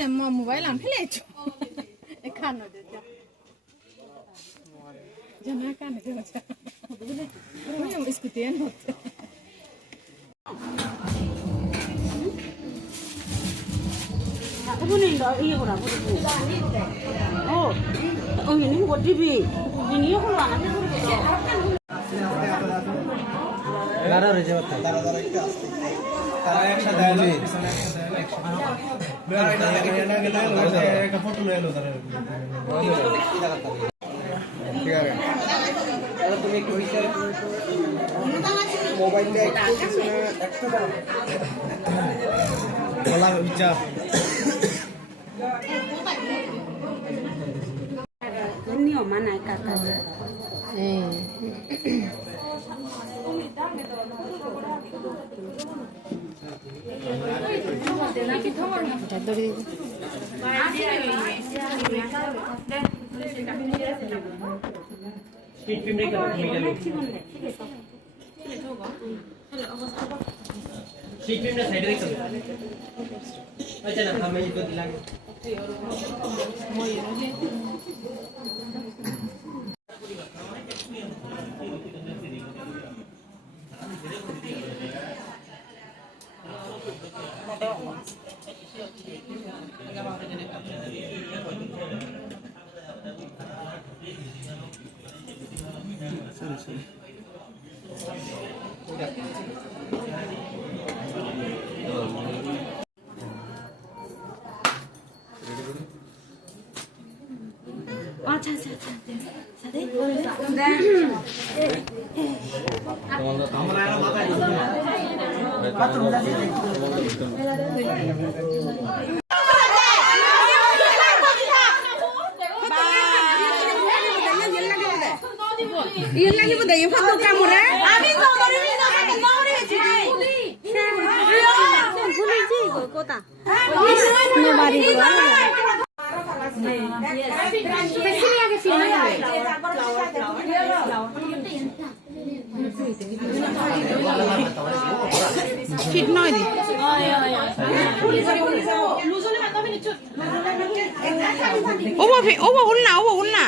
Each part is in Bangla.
না মোবাইল আন ফেলেছো এখানে জানা কানে দেওয়া আমি স্কুটি এনে হচ্ছে 이분은 이거 보라. 여기는 뭐 TV. 이거 홀로 안 하는 거죠. এগারো রয়েছে তারা একটু আসতে তারা একসাথে এলো পিছনে একসাথে একটা ফটো এলো তারা ঠিক আছে তাহলে তুমি একটু বিচার মোবাইলটা একটু পিছনে একটু বলা বিচার নিও মানায় কাকা স্পিড ফিল্ম রেখে স্পিড ফিল্মটা সাইডে রেখে আচ্ছা না আমি এটা দিলাম আচ্ছা আমরা আর মাথায় 이거 라기보다 이 화도 까무래? 아니 너리지 이거 거다. 너 말이 좋아. 백신이하게 필요해. fit nói đi. 오버 올라.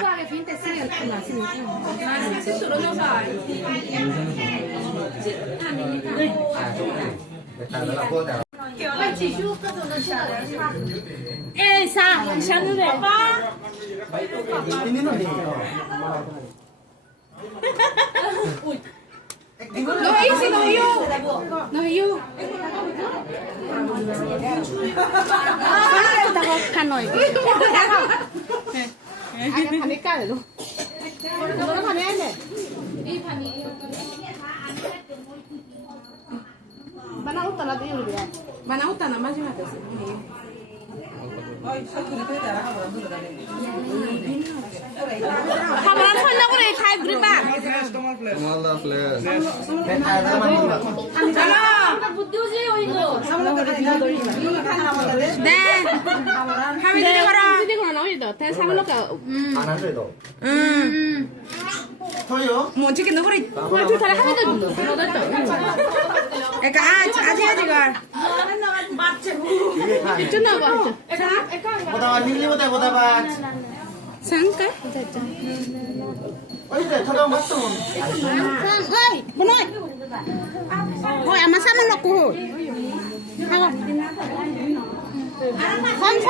샤누베 빠. No you. 다가 카노이. 아니 파니 까르로. 너는 파니 할래? 이 파니. 바나 웃다나 돼 우리. 바나 웃다나 마지막에 했어. খাবার ফেললে করে খাই ঘুরিবা তোমার প্লেস বুদ্ধি হইছে ওইগো দে আমি দিদি করো দিদি করো না ওইতো তাই সামনে কা আনাসে도 토요 뭔지 그 너구리 그 다리 하나도 넣었다 그러니까 아직 걸 맞지 이쪽 나와 자 보다 닐리보다 봐 상가 어이데 저거 맞죠 어이 뭐노이 어이 아마 사물 넣고 하고 선선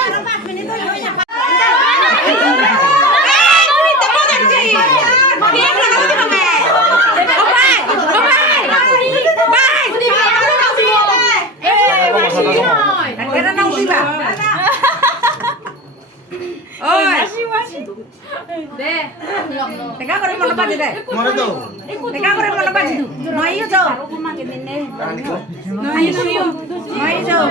Teka ko rin mo na pa dito. 뭐래 또 Teka ko rin mo na pa dito. Mayo daw. Mayo daw.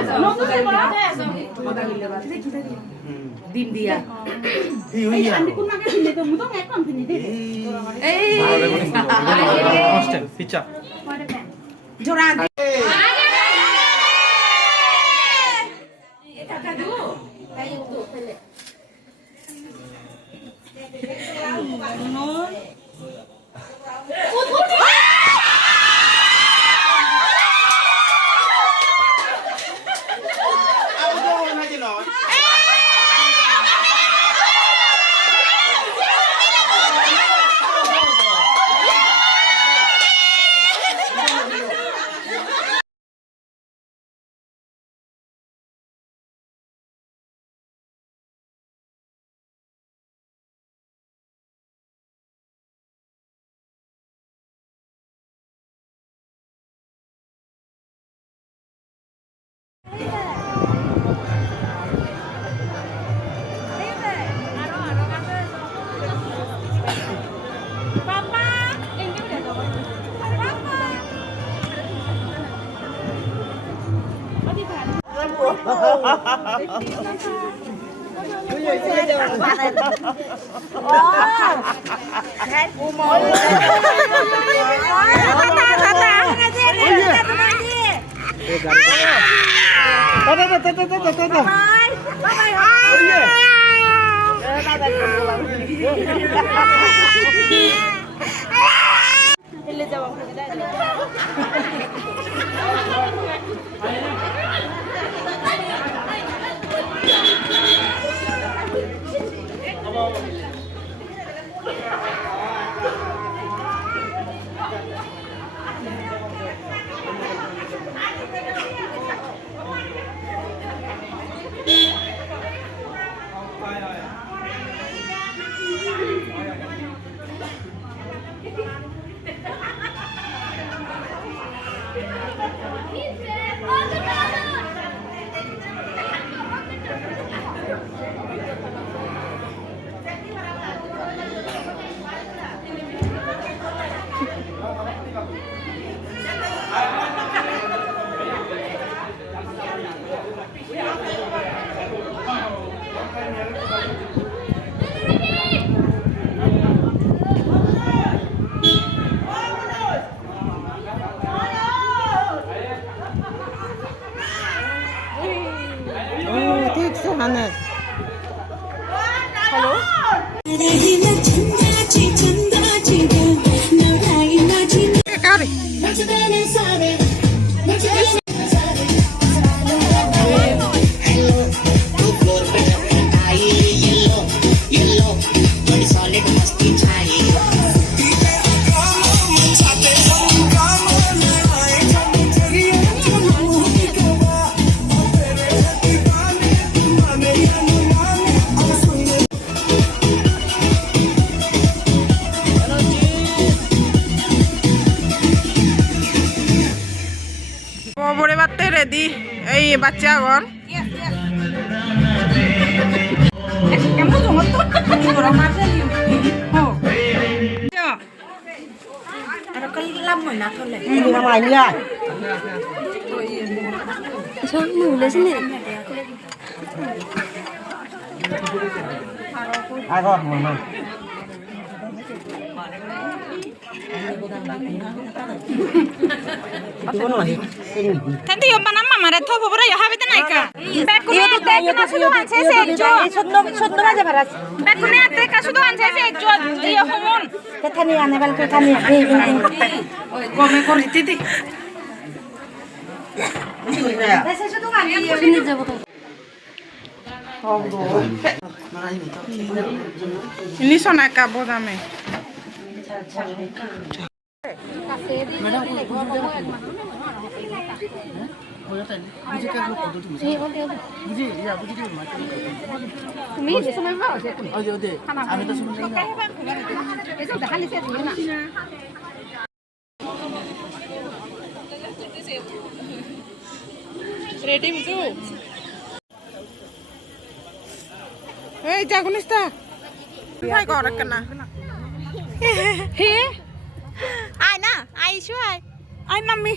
Din dia. 이유야 호스텔 피자 Joran. 아무도 하지 너 বড়ে বাতে রেডি এই বাচ্চা ঘর কেমন জমত তো আর কল্লাম না থলে না মাইলা সব মুলেছে নে আগত মন Tanti yo panam mama re thobo bora yo habe tanai ka bekune ate ka sudu anse se jo সত্য বাজে ভাড়াস bekune ate ka sudu anse se jo yo homon কেথানি আনে বল কেথানি gome koriti di দেশে শুধু আনি শুনে যাব ini sona ka bodame তুমি সময় ভাও আছে তুমি আমি তো শুনছি না এসব দেখালি সে দিও না ready buju hey jagunista hai gor kana he ai na ai shu ai ai mummy